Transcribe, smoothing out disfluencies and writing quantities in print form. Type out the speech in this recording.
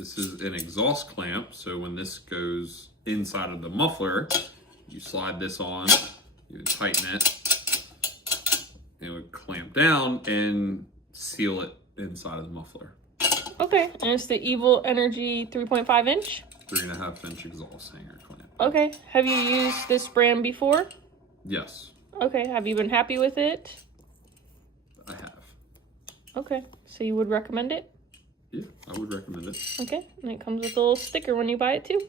This is an exhaust clamp, so when this goes inside of the muffler, you slide this on, you would tighten it, and it would clamp down and seal it inside of the muffler. Okay, and it's the Evil Energy 3.5 inch? 3.5 inch exhaust hanger clamp. Okay, have you used this brand before? Yes, Okay, have you been happy with it? I have. Okay, so you would recommend it? Yeah, I would recommend it. Okay, and it comes with a little sticker when you buy it too.